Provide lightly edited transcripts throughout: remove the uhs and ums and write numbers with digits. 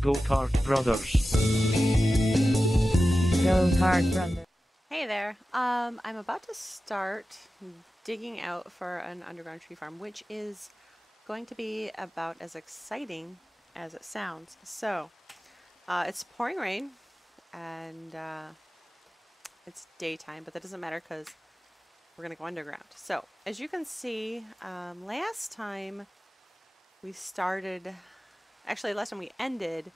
Go Kart Brothers. Go Kart Brothers. Hey there. I'm about to start digging out for an underground tree farm, which is going to be about as exciting as it sounds. So, it's pouring rain and it's daytime, but that doesn't matter because we're going to go underground. So, as you can see, last time we started, actually, last time we ended,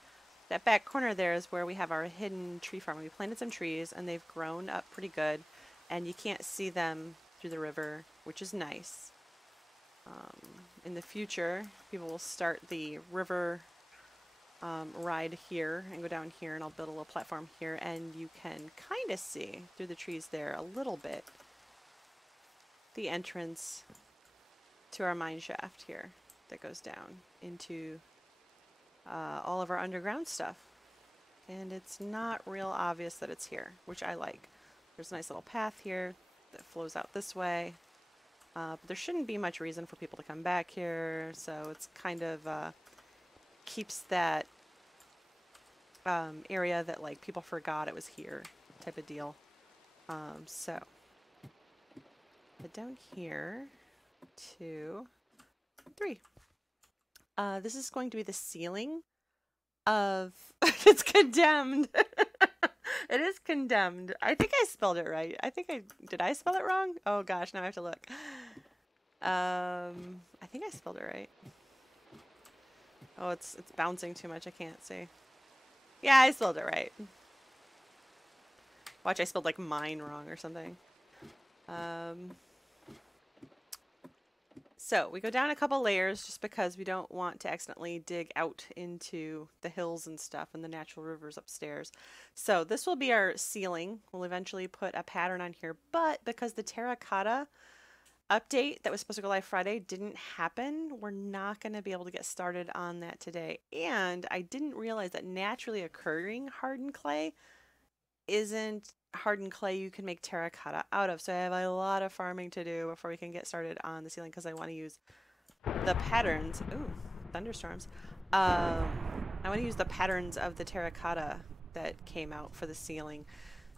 that back corner there is where we have our hidden tree farm. We planted some trees and they've grown up pretty good, and you can't see them through the river, which is nice. In the future, people will start the river ride here and go down here, and I'll build a little platform here, and you can kind of see through the trees there a little bit the entrance to our mine shaft here that goes down into all of our underground stuff. And it's not real obvious that it's here, which I like. There's a nice little path here that flows out this way. But there shouldn't be much reason for people to come back here, so it's kind of keeps that area that like people forgot it was here type of deal. So but down here, 2, 3. This is going to be the ceiling of it's condemned. It is condemned. I think I spelled it right. Did I spell it wrong? Oh gosh, now I have to look. I think I spelled it right. Oh, it's bouncing too much. I can't see. Yeah, I spelled it right. Watch, I spelled like mine wrong or something. So we go down a couple layers just because we don't want to accidentally dig out into the hills and stuff and the natural rivers upstairs. So this will be our ceiling. We'll eventually put a pattern on here, but because the terracotta update that was supposed to go live Friday didn't happen, we're not going to be able to get started on that today. And I didn't realize that naturally occurring hardened clay isn't hardened clay you can make terracotta out of. So I have a lot of farming to do before we can get started on the ceiling because I want to use the patterns. Ooh, thunderstorms. I want to use the patterns of the terracotta that came out for the ceiling.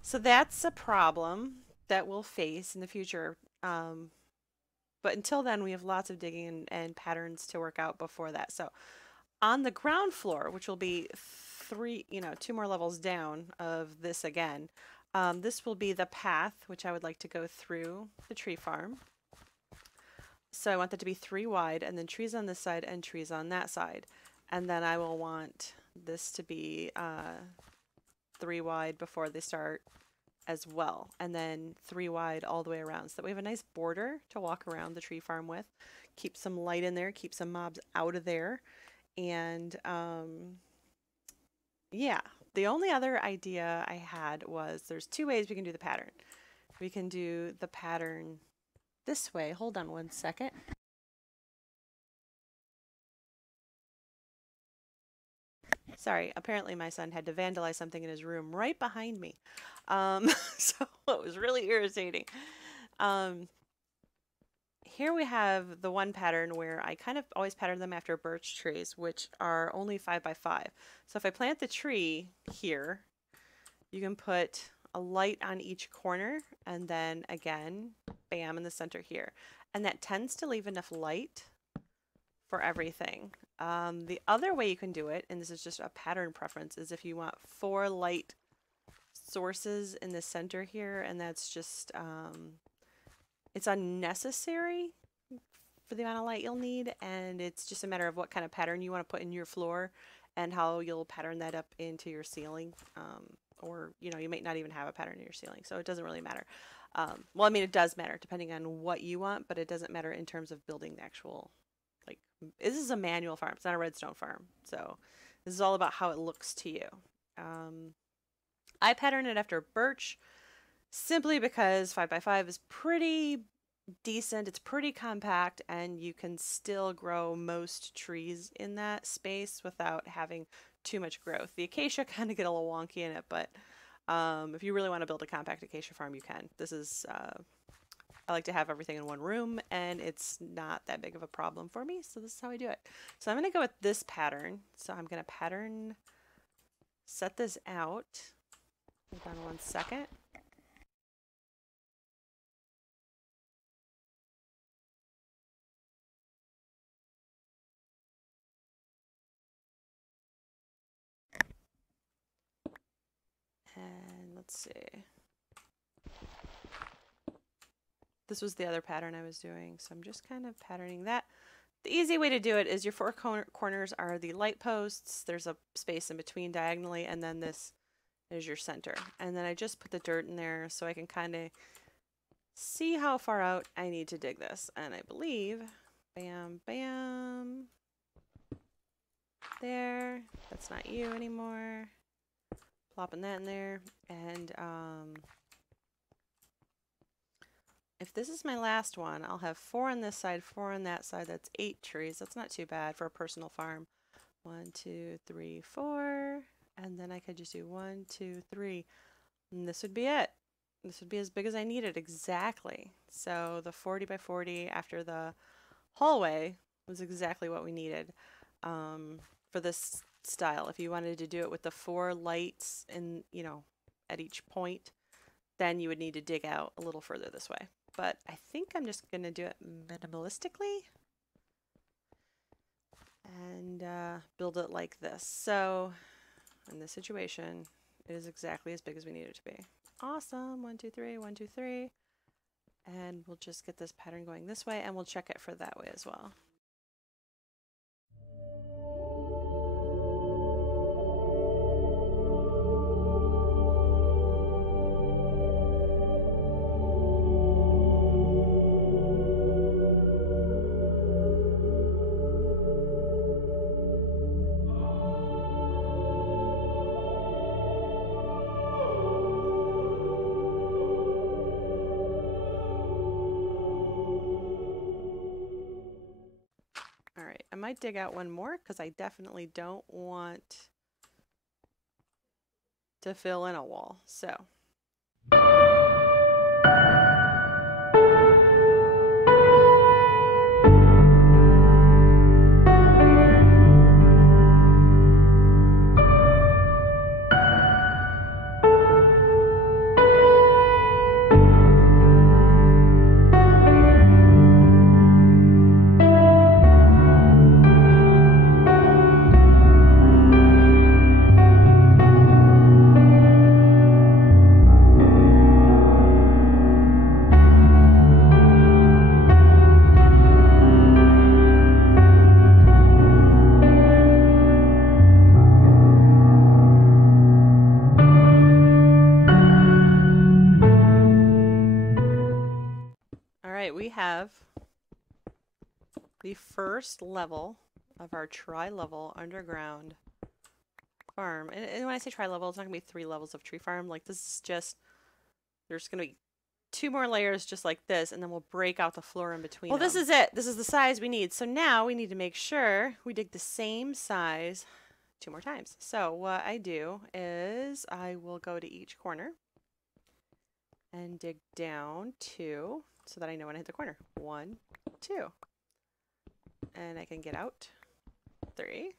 So that's a problem that we'll face in the future. But until then, we have lots of digging and patterns to work out before that. So on the ground floor, which will be 2 more levels down of this again, this will be the path, which I would like to go through the tree farm. So I want that to be 3 wide, and then trees on this side and trees on that side. And then I will want this to be 3 wide before they start as well. And then 3 wide all the way around, so that we have a nice border to walk around the tree farm with. Keep some light in there, keep some mobs out of there. And yeah, the only other idea I had was there's 2 ways we can do the pattern. We can do the pattern this way. Hold on one second. Sorry, apparently my son had to vandalize something in his room right behind me. So it was really irritating. Here we have the one pattern where I kind of always pattern them after birch trees, which are only 5 by 5. So if I plant the tree here, you can put a light on each corner, and then again, bam, in the center here. And that tends to leave enough light for everything. The other way you can do it, and this is just a pattern preference, is if you want 4 light sources in the center here, and that's just it's unnecessary for the amount of light you'll need, and it's just a matter of what kind of pattern you want to put in your floor and how you'll pattern that up into your ceiling. Or, you might not even have a pattern in your ceiling, so it doesn't really matter. Well, I mean, it does matter depending on what you want, but it doesn't matter in terms of building the actual, like, this is a manual farm. It's not a redstone farm, so this is all about how it looks to you. I pattern it after birch, simply because 5 by 5 is pretty decent. It's pretty compact, and you can still grow most trees in that space without having too much growth. The acacia kind of get a little wonky in it, but if you really want to build a compact acacia farm, you can. This is I like to have everything in one room, and it's not that big of a problem for me, so this is how I do it. So I'm going to go with this pattern. So I'm going to pattern set this out. Hold on one second. And let's see. This was the other pattern I was doing, so I'm just kind of patterning that. The easy way to do it is your four corners are the light posts. There's a space in between diagonally, and then this is your center. And then I just put the dirt in there so I can kind of see how far out I need to dig this. And I believe, bam, bam, there. That's not you anymore. Plopping that in there. And if this is my last one, I'll have 4 on this side, 4 on that side. That's 8 trees. That's not too bad for a personal farm. 1, 2, 3, 4. And then I could just do 1, 2, 3. And this would be it. This would be as big as I needed, exactly. So the 40 by 40 after the hallway was exactly what we needed for this style. If you wanted to do it with the 4 lights in, you know, at each point, then you would need to dig out a little further this way. But I think I'm just going to do it minimalistically and build it like this. So in this situation, it is exactly as big as we need it to be. Awesome. 1, 2, 3, 1, 2, 3. And we'll just get this pattern going this way, and we'll check it for that way as well. I might dig out one more because I definitely don't want to fill in a wall. So we have the first level of our tri-level underground farm. And when I say tri-level, it's not going to be 3 levels of tree farm. Like, this is just, there's going to be 2 more layers just like this, and then we'll break out the floor in between them. This is it. This is the size we need. So now we need to make sure we dig the same size 2 more times. So what I do is I will go to each corner and dig down 2 so that I know when I hit the corner. 1, 2. And I can get out 3.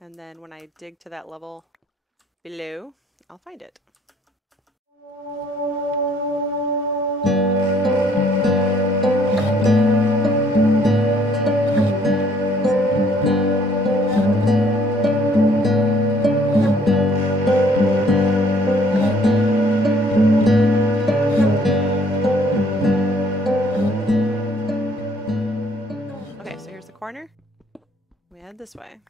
And then when I dig to that level below, I'll find it. Okay, so here's the corner. We head this way.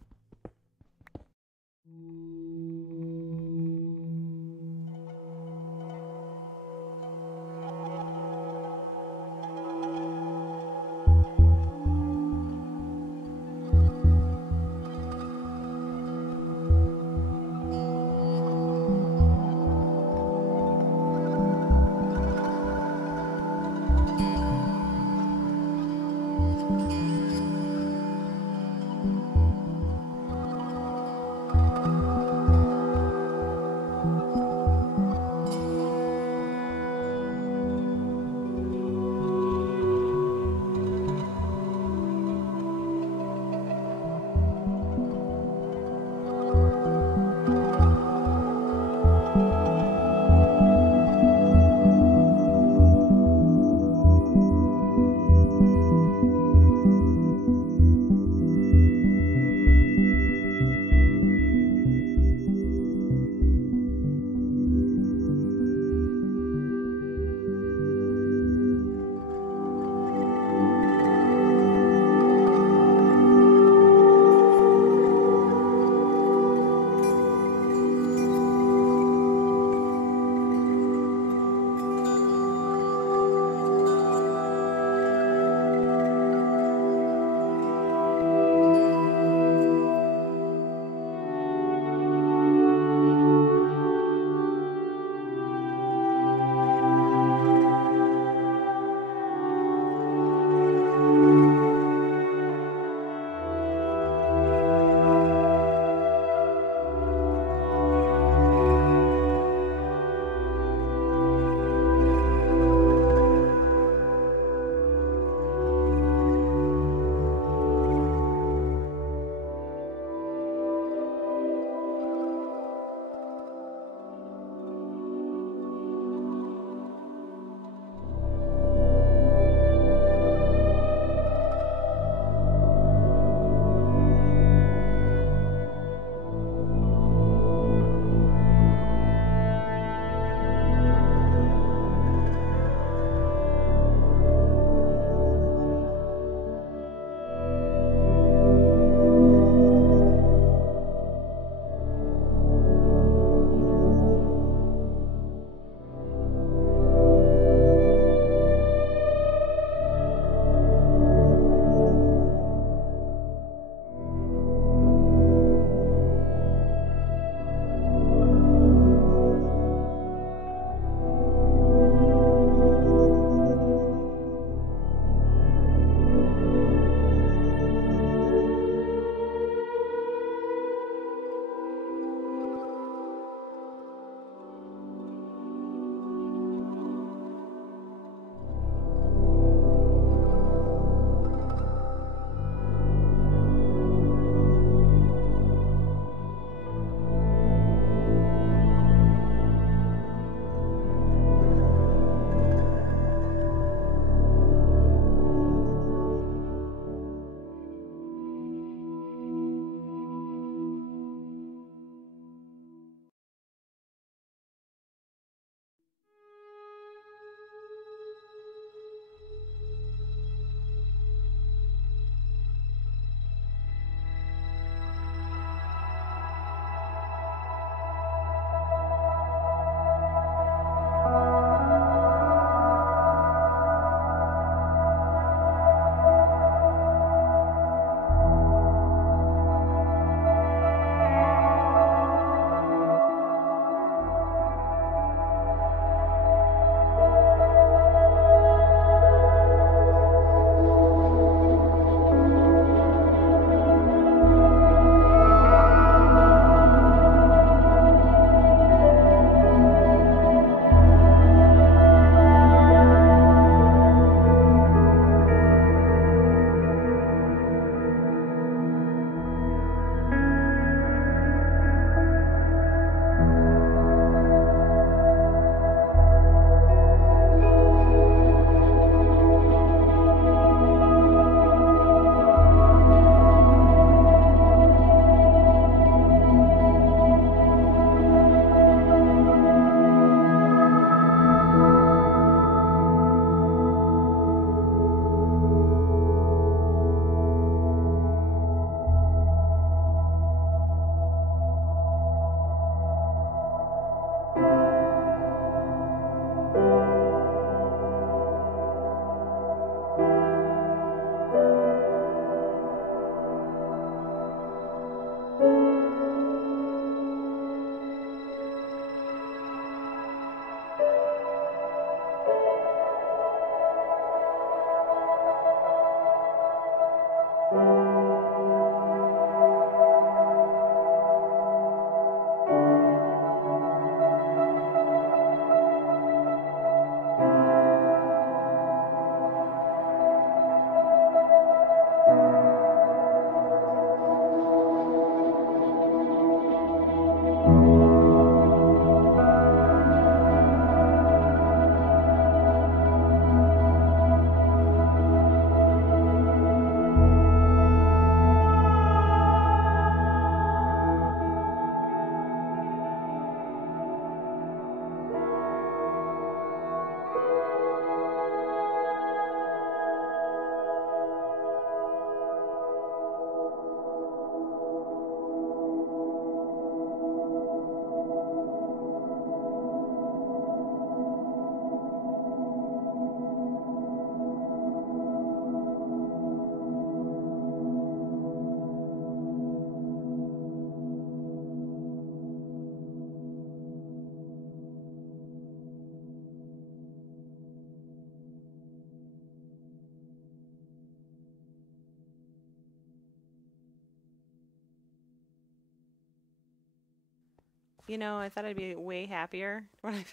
You know, I thought I'd be way happier when I,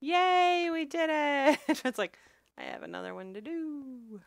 yay, we did it. It's like, I have another one to do.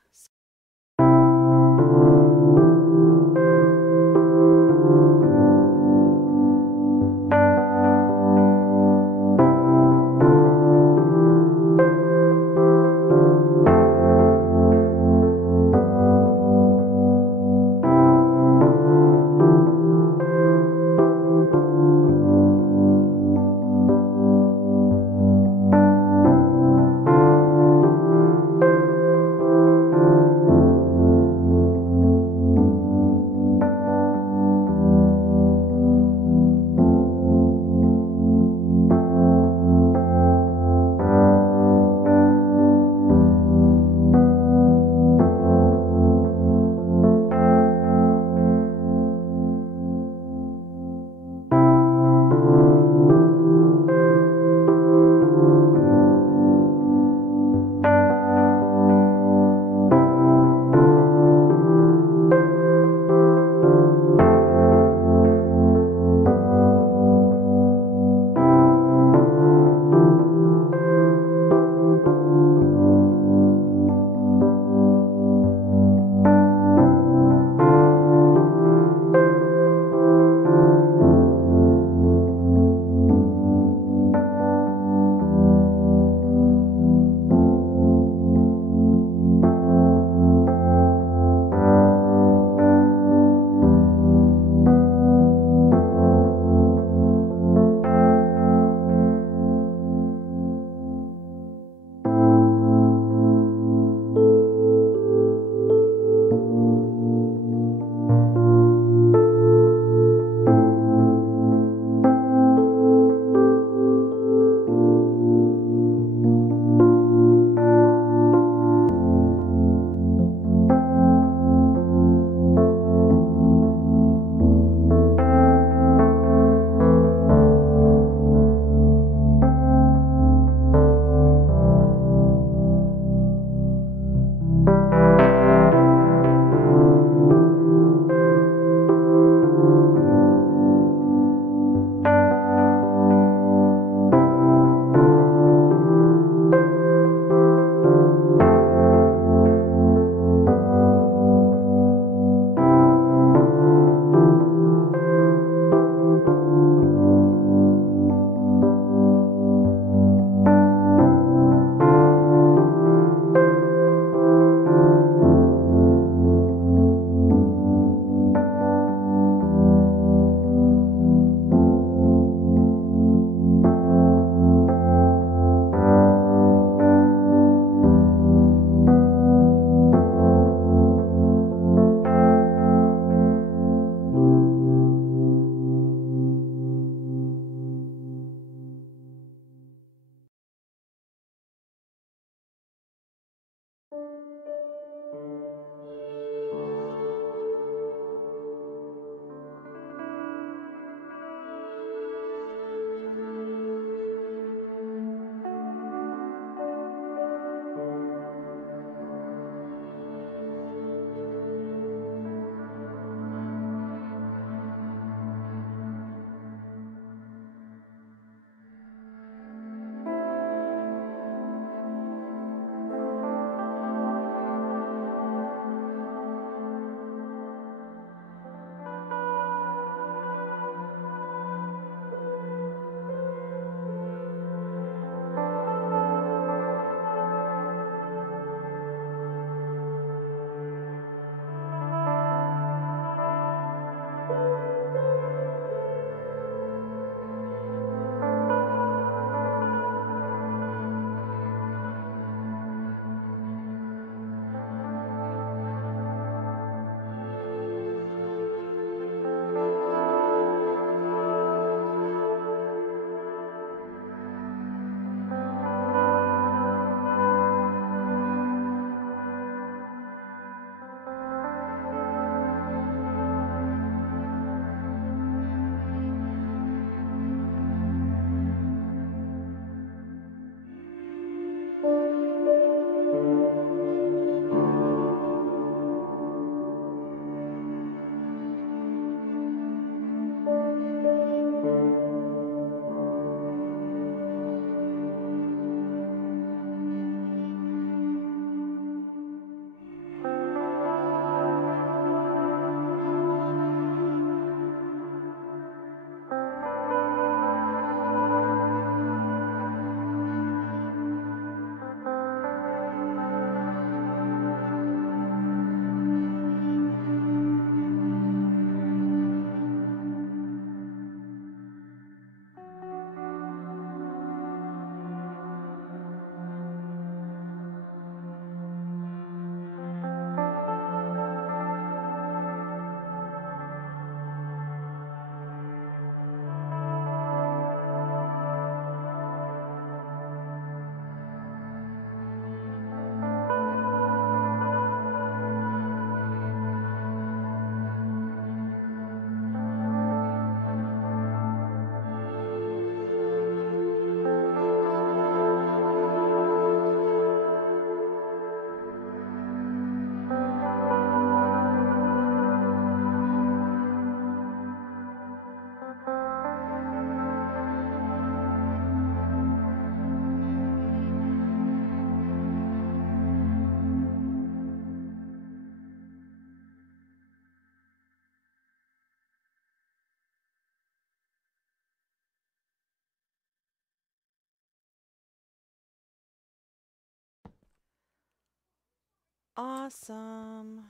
Awesome.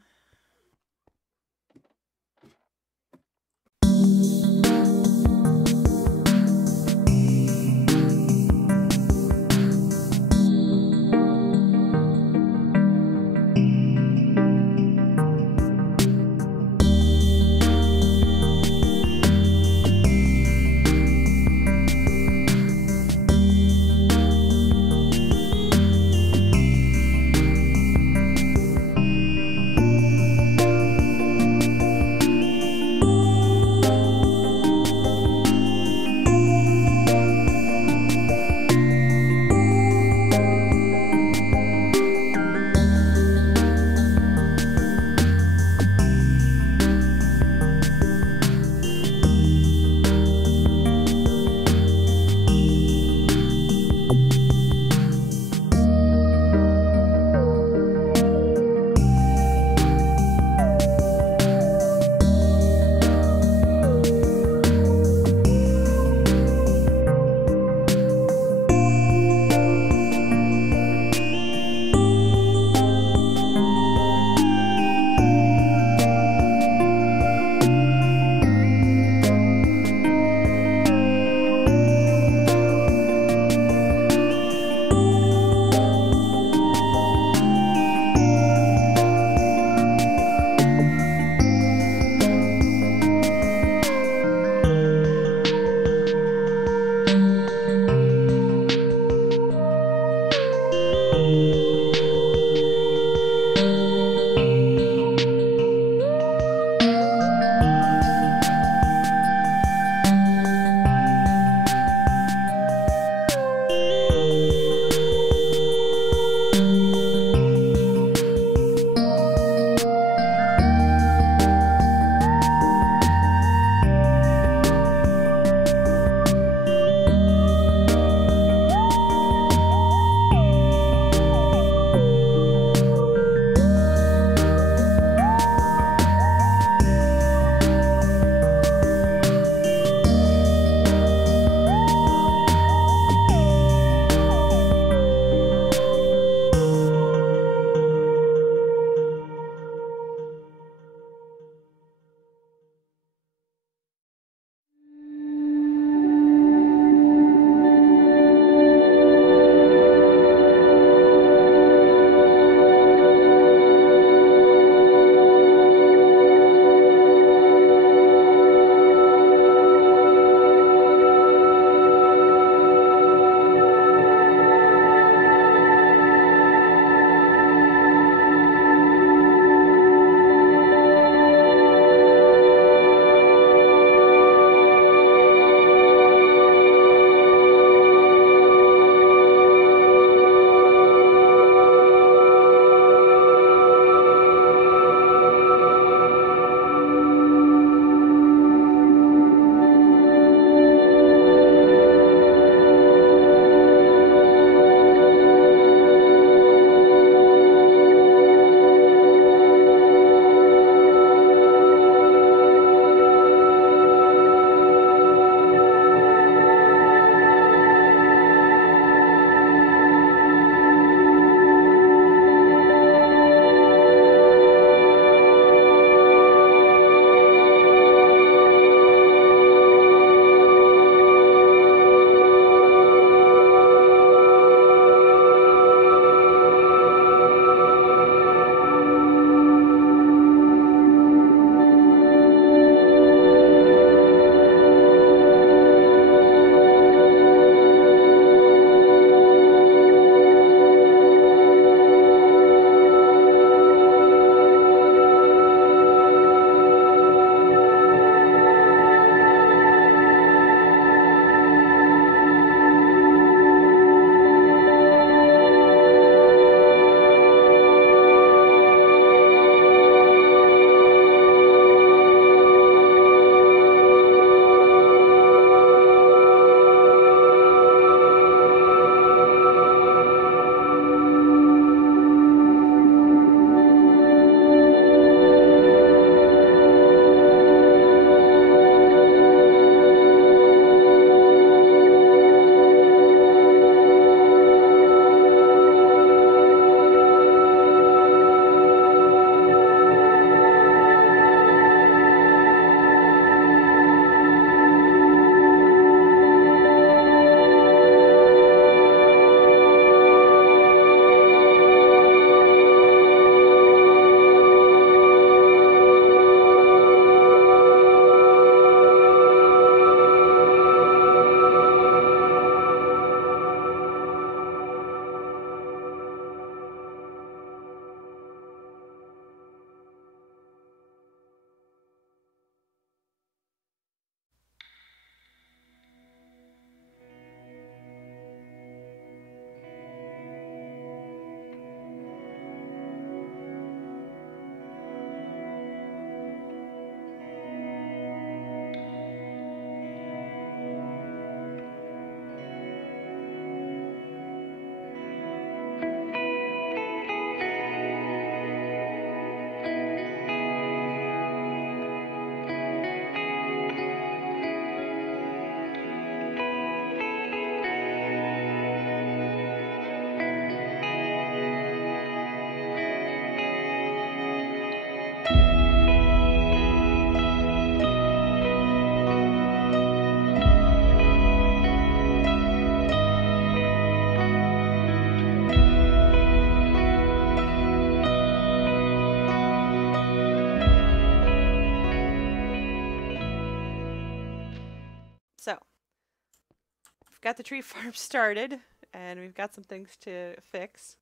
got the tree farm started, and we've got some things to fix,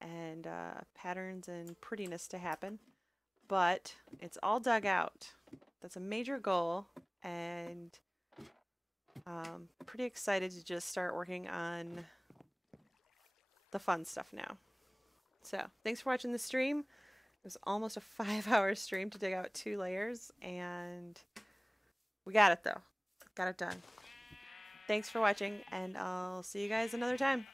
and patterns and prettiness to happen. But it's all dug out. That's a major goal, and pretty excited to just start working on the fun stuff now. So thanks for watching the stream. It was almost a 5-hour stream to dig out 2 layers, and we got it though. Got it done. Thanks for watching, and I'll see you guys another time.